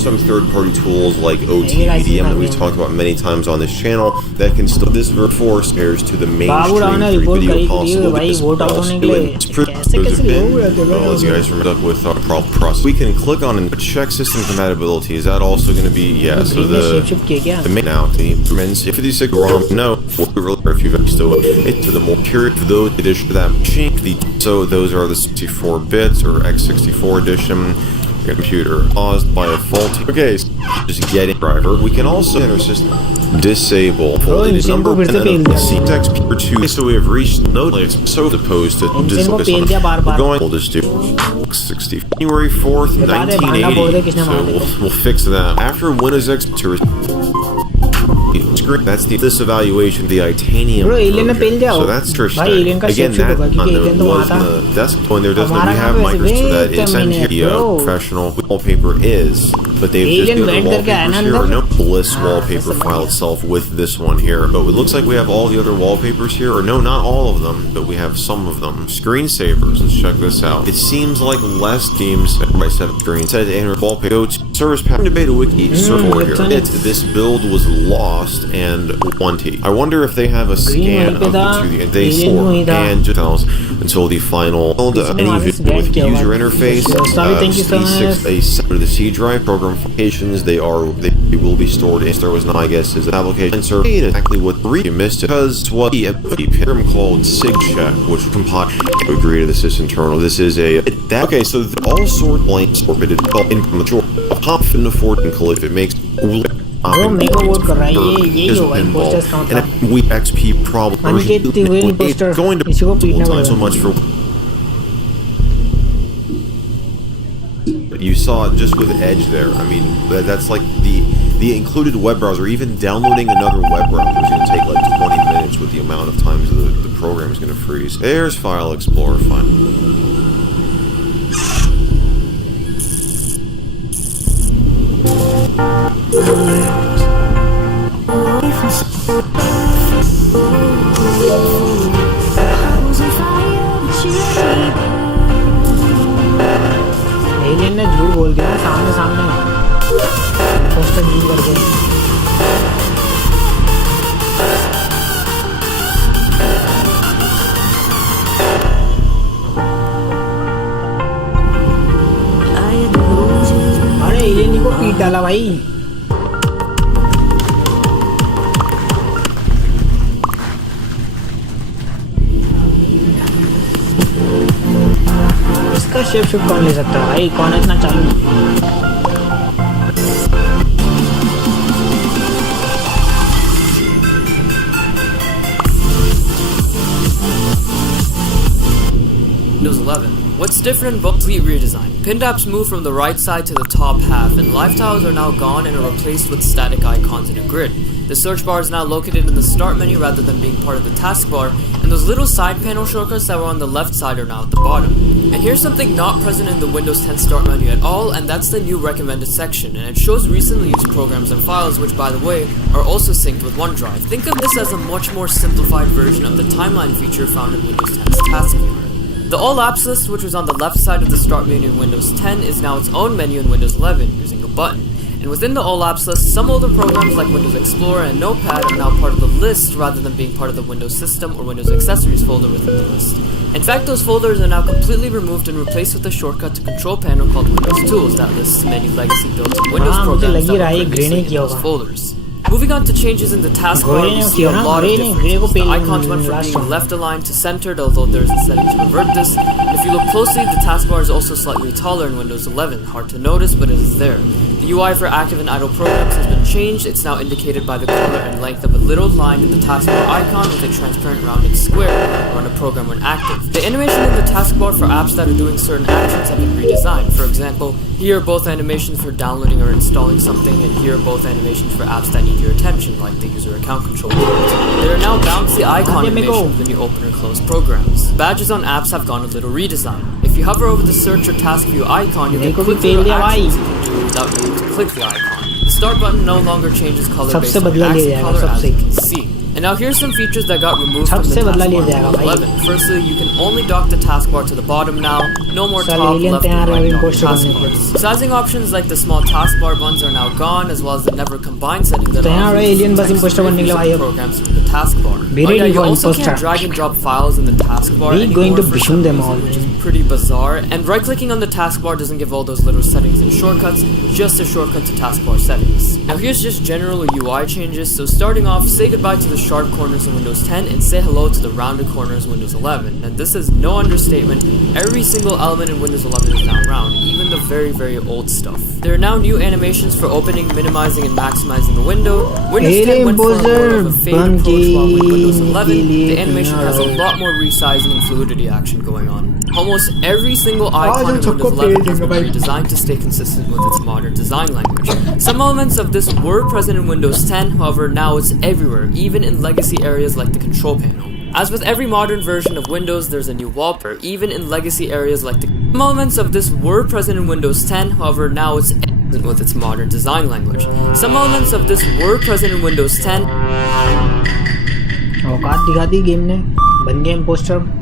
some third-party tools like OTEDM that we've talked about many times on this channel that can still this force pairs to the mainstream 3 video possible because also doing those have been as you guys remember with our process. We can click on and check system compatibility. Is that also going to be so the main now the implements 56 ROM no if you've still it to the more curious for those addition to that machine so those are the 64 bits or x64 edition. Computer caused by a faulty just getting driver. We can also enter system disable the number and then CXP2 so we have reached no so opposed to we're going we'll just do 60 January 4th 1980 so we'll fix that after Windows XP screen. That's this evaluation of the titanium so that's interesting. Again, that was in the desktop and there doesn't we have Microsoft that is sent here professional wallpaper is but they've just given the wallpapers here or no Bliss wallpaper file itself with this one here but it looks like we have all the other wallpapers here or no not all of them but we have some of them. Screensavers, let's check this out. It seems like less games by 7 screen said enter wallpaper go to service pack to beta wiki server here. This build was lost and 1T. I wonder if they have a scan of the two they store and just until the final build any video with user interface the C drive program applications they will be stored in there was not I guess is an application server exactly what you missed it because what the program called SIGCheck which compile to agree to this is internal this is a okay so all sort blanks orbited in mature pop in the fort and collect it makes मेरे को vote कर रहा है ये जो भाई posters count and we XP problem going to इसी को पीटना पड़ेगा so much for you saw it just with Edge there. I mean that's like the included web browser even downloading another web browser is going to take like 20 minutes with the amount of times the program is going to freeze. There's File Explorer fine. Alien ने झूठ बोल दिया सामने सामने poster use करके अरे alien को पीट डाला भाई शिफ्ट कौन ले सकता है भाई कौन इतना चालू Windows 11. What's different in complete redesign? Pinned apps move from the right side to the top half and live tiles are now gone and are replaced with static icons in a grid. The search bar is now located in the start menu rather than being part of the taskbar, and those little side panel shortcuts that were on the left side are now at the bottom. And here's something not present in the Windows 10 start menu at all, and that's the new recommended section, and it shows recently used programs and files which, by the way, are also synced with OneDrive. Think of this as a much more simplified version of the timeline feature found in Windows 10's task viewer. The All Apps list, which was on the left side of the start menu in Windows 10, is now its own menu in Windows 11 using a button. And within the All Apps list, some older programs like Windows Explorer and Notepad are now part of the list rather than being part of the Windows System or Windows Accessories folder within the list. In fact, those folders are now completely removed and replaced with a shortcut to control panel called Windows Tools that lists many legacy built-in Windows programs that were previously in those folders. Moving on to changes in the taskbar, we see a lot of differences. The icons went from being left aligned to centered, although there is a setting to revert this. If you look closely, the taskbar is also slightly taller in Windows 11. Hard to notice, but it is there. The UI for active and idle programs has been changed. It's now indicated by the color and length of a little line in the taskbar icon with a transparent rounded square on a program when active. The animation in the taskbar for apps that are doing certain actions have been redesigned. For example, here are both animations for downloading or installing something, and here are both animations for apps that need your attention, like the user account control. There are now bouncy icon animations when you open or close programs. Badges on apps have gone a little redesign. If you hover over the search or task view icon, you can quickly do actions you can do without needing to click the icon. The start button no longer changes color based on the accent color, as you can see. And now here's some features that got removed from the taskbar in Windows 11. Firstly, you can only dock the taskbar to the bottom now. No more top, left, and right docking taskbars. Sizing options like the small taskbar buttons are now gone, as well as the never combine setting that allows programs from the taskbar. Oh yeah, you also can't drag and drop files in the taskbar anymore for some reason, which is pretty bizarre. And right-clicking on the taskbar doesn't give all those little settings and shortcuts, just a shortcut to taskbar settings. Now here's just general UI changes. So starting off, say goodbye to the sharp corners in Windows 10 and say hello to the rounded corners in Windows 11. And this is no understatement. Every single element in Windows 11 is now round, even the very, very old stuff. There are now new animations for opening, minimizing, and maximizing the window. Windows 10 went for more of a fade approach, while with Windows 11, the animation has a lot more resizing and fluidity action going on. Almost every single icon in Windows 11 has been redesigned to stay consistent with its modern design language. Some elements of this were present in Windows 10, however now it's everywhere, even in legacy areas like the control panel. As with every modern version of Windows, there's a new wallpaper, even in legacy areas like the... Some elements of this were present in Windows 10, however now it's with its modern design language. Some elements of this were present in Windows 10. औकात दिखा दी game ने, बन गए impostor.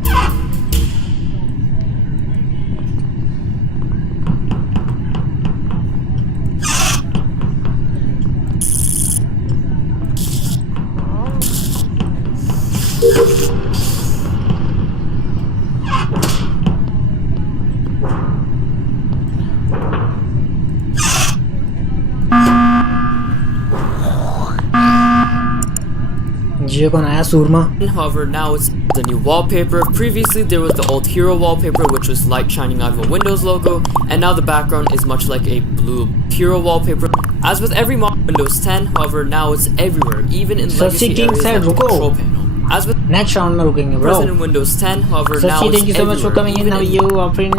However, now it's the new wallpaper. Previously, there was the old hero wallpaper, which was light shining out of a Windows logo, and now the background is much like a blue hero wallpaper. As with every modern Windows 10, however, now it's everywhere, even in legacy areas like the control panel. As with next round में रुकेंगे bro. Present in Windows 10, however, now it's thank you so much for coming in. Now you are friend.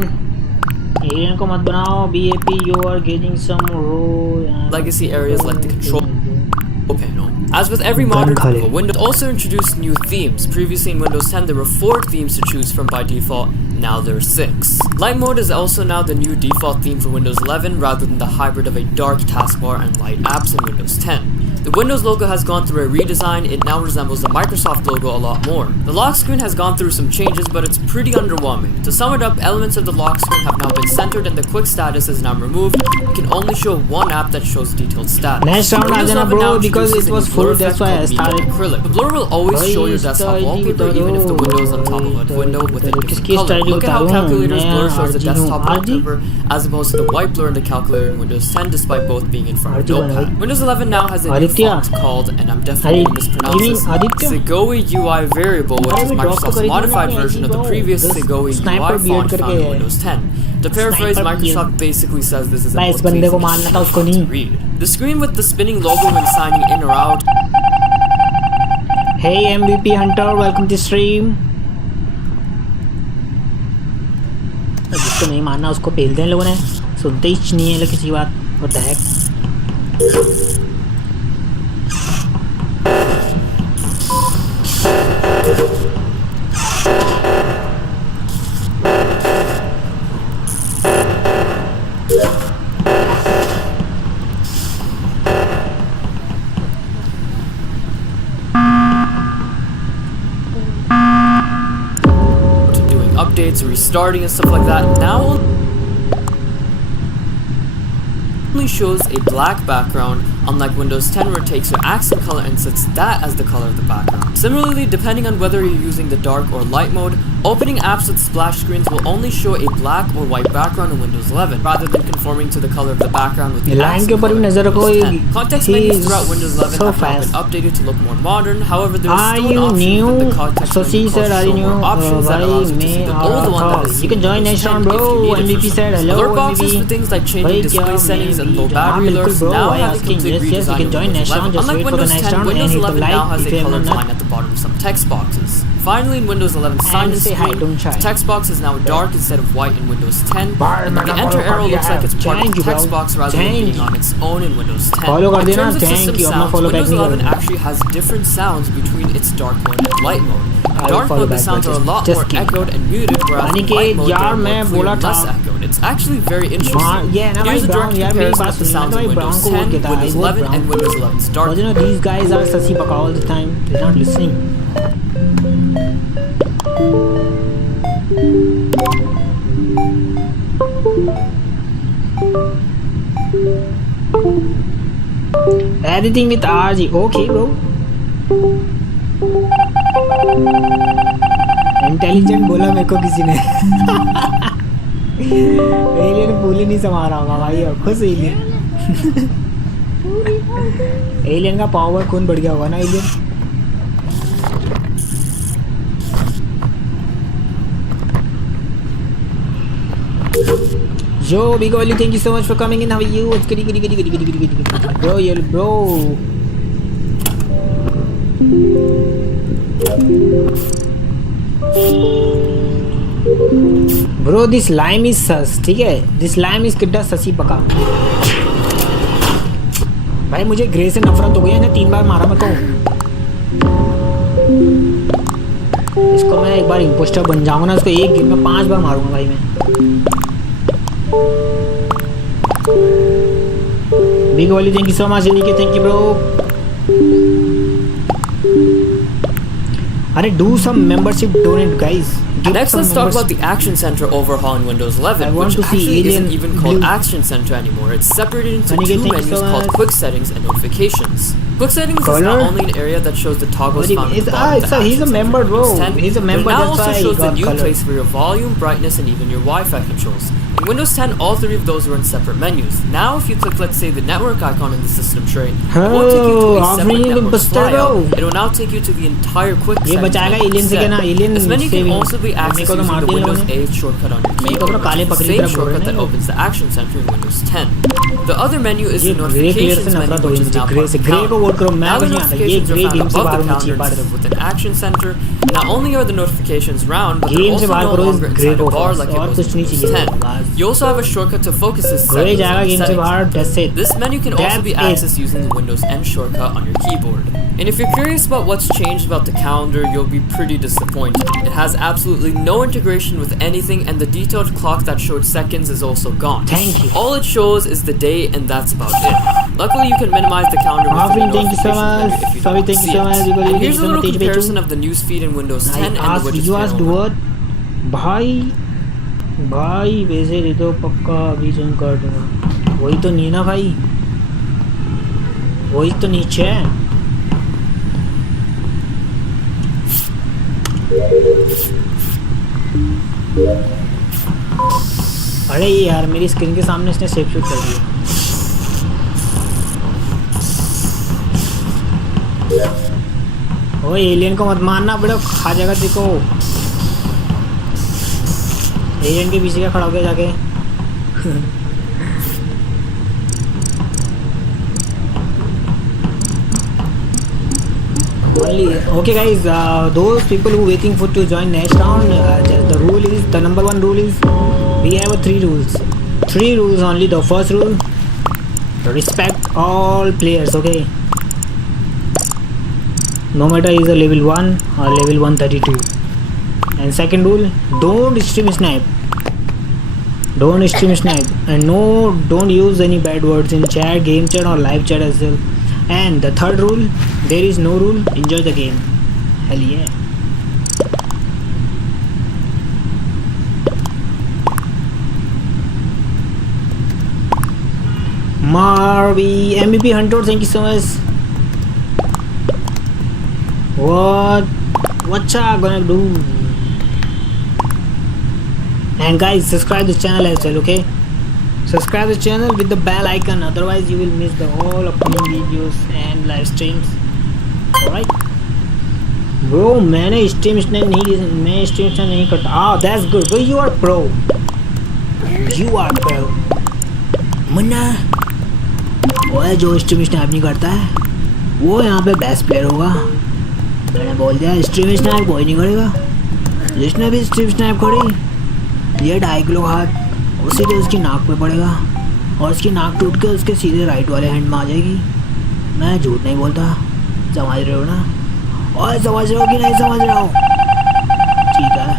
Alien को मत बनाओ. BAP, you are getting some role. Legacy areas like the control panel. As with every modern Windows also introduced new themes. Previously in Windows 10 there were 4 themes to choose from by default, now there are 6. Light mode is also now the new default theme for Windows 11 rather than the hybrid of a dark taskbar and light apps in Windows 10. The Windows logo has gone through a redesign. It now resembles the Microsoft logo a lot more. The lock screen has gone through some changes, but it's pretty underwhelming. To sum it up, elements of the lock screen have now been centered and the quick status is now removed. You can only show one app that shows detailed status. Next round bro, because it was full, that's why I started. Acrylic. The blur will always show your desktop wallpaper even if the window is on top of a window with a different color. Look at how calculator's blur shows the desktop wallpaper as opposed to the white blur in the calculator in Windows 10, despite both being in front of Notepad. Windows 11 now has a new font called, and I'm definitely going to mispronounce this, Segoe UI variable, which is Microsoft's modified version of the previous Segoe UI font found in Windows 10. To paraphrase, Microsoft basically says this is a more pleasing font to read. The screen with the spinning logo when signing in or out. Hey MVP Hunter, welcome to stream. जिसको नहीं मानना उसको पेल दें लोगों ने, सुनते ही नहीं है किसी बात. What the heck? Updates, restarting and stuff like that. Now only shows a black background, unlike Windows 10 where it takes your accent color and sets that as the color of the background. Similarly, depending on whether you're using the dark or light mode, opening apps with splash screens will only show a black or white background in Windows 11, rather than conforming to the color of the background with the accent color in Windows 10. Context menus throughout Windows 11 have now been updated to look more modern. However, there is still an option within the context menu called show more options that allows you to see the old one that is you can join next round, bro. MVP said hello. Alert boxes for things like changing display settings and low battery alerts now have a complete redesign in Windows 11. Unlike Windows 10, Windows 11 now has a colored line at the bottom of some text boxes. Finally, in Windows 11 sign-in screen, the text box is now dark instead of white in Windows 10, and the enter arrow looks like it's part of the text box rather than being on its own in Windows 10. In terms of system sounds, Windows 11 actually has different sounds between its dark mode and light mode. In dark mode, the sounds are a lot more echoed and muted, whereas in light mode, they're more clear and less echoed. it's actually very interesting. Here's a direct comparison of the sounds in Windows 10, Windows 11, and Windows 11's dark. But you know, these guys are sasi baka all the time. They're not listening. Editing with RG. Okay, bro. Intelligent बोला मेरे को किसी ने alien पूरी नहीं संभाल रहा होगा भाई खुश एलियन एलियन का पावर खून बढ़ गया होगा ना alien Yo, Big Oli, thank you so much for coming in. How are you? It's good. Bro, you're bro. Bro, this lime is sus. ठीक है? This lime is किड्डा ससी पका. भाई मुझे ग्रे से नफरत हो गई है ना 3 बार मारा मेरे को. इसको मैं एक बार इम्पोस्टर बन जाऊंगा ना उसको एक गेम में 5 बार मारूंगा भाई मैं. Big Oli, thank you so much. Thank you, bro. Arey, do some membership donate, guys. Next, let's talk about the Action Center overhaul in Windows 11, which actually isn't even called Action Center anymore. It's separated into two menus called Quick Settings and Notifications. Quick Settings is not only an area that shows the toggles found at the bottom of the he's a member, bro. He's a member. It now also shows the new place for your volume, brightness, and even your Wi-Fi controls. In Windows 10, all 3 of those were in separate menus. Now, if you click, let's say, the network icon in the system tray, it won't take you to a separate network flyout. It will now take you to the entire Quick Settings menu instead. This menu can also be accessed using the Windows 8 shortcut on your keyboard, the same shortcut that opens the Action Center in Windows 10. The other menu is the Notifications menu, which is now part of the calendar. Now the notifications are found above the calendar instead of within Action Center. Not only are the notifications round, but they're also no longer inside a bar like it was in Windows 10. You also have a shortcut to focus this settings. This menu can also be accessed using the Windows N shortcut on your keyboard. And if you're curious about what's changed about the calendar, you'll be pretty disappointed. It has absolutely no integration with anything, and the detailed clock that showed seconds is also gone. Thank you. All it shows is the day, and that's about it. Luckily, you can minimize the calendar with the notifications menu if you don't want to see it. And here's a little comparison of the newsfeed in Windows 10 and the widgets panel. भाई वैसे दे दो पक्का अभी join कर दूंगा वही तो नहीं है ना भाई वही तो नीचे है अरे यार मेरी स्क्रीन के सामने इसने सेव शूट कर दिया ओए एलियन को मत मारना बड़ा खा जाएगा देखो एलियन के पीछे क्या खड़ा हो गया जाके okay guys, those people who waiting for to join next round, the rule is the number 1 rule is we have 3 rules only. The first rule, respect all players, okay, no matter is a level 1 or level 132. And second rule, don't stream snipe, and no, don't use any bad words in chat, game chat or live chat as well. And the third rule, there is no rule, enjoy the game. Hell yeah. Marvi, MVP Hunter, thank you so much. What's I gonna do? And guys, subscribe the channel as well, okay? Subscribe the channel with the bell icon, otherwise you will miss the all upcoming videos and live streams. Alright bro, मैंने stream नहीं करता. Ah, that's good, but you are pro. Munna वो जो stream snipe नहीं करता है वो यहाँ पे बेस्ट प्लेयर होगा. मैंने बोल दिया stream snipe कोई नहीं करेगा. जिसने भी stream snipe करी ये 2.5 किलो हाथ सीधे उसकी नाक पे पड़ेगा और उसकी नाक टूट के उसके सीधे राइट वाले हैंड में आ जाएगी. मैं झूठ नहीं बोलता, समझ रहे हो ना? और समझ रहे हो कि नहीं समझ रहे हो? ठीक है.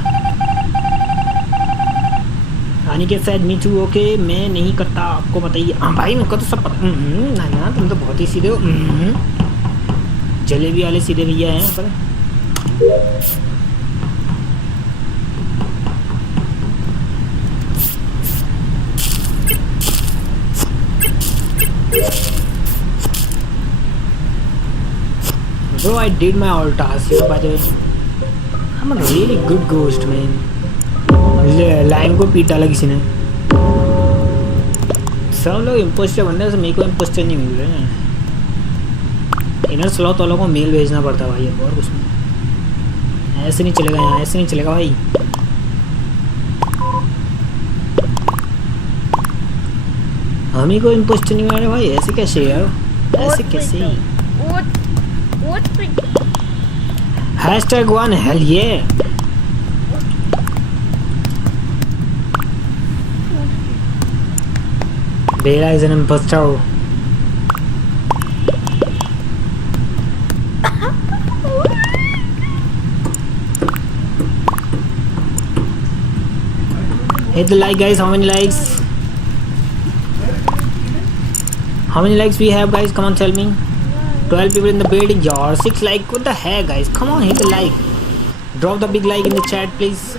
अनिकेत शायद मी टू ओके मैं नहीं करता आपको बताइए। हाँ भाई मेरे को तो सब पता। ना तुम तो बहुत ही सीधे हो। जलेबी वाले सीधे भैया हैं पर। Bro, I did my all tasks here by the way. I'm a really good ghost man. Line को पीटा लगा किसी ने। सब लोग इम्पोस्टर बन रहे हैं, मेरे को इम्पोस्टर नहीं मिल रहे हैं। इनर स्लॉट वालों को मेल भेजना पड़ता है भाई अब, और कुछ नहीं। ऐसे नहीं चलेगा यहाँ, ऐसे नहीं चलेगा भाई। हम ही को इम्पोस्टर नहीं मिल रहे भाई, ऐसे कैसे यार, ऐसे कैसे? #1 hell yeah. Bela is an imposter. Hit the like guys, how many likes? How many likes we have guys? Come on tell me. 12 people in the building, your 6 like, what the heck guys, come on hit the like, drop the big like in the chat please.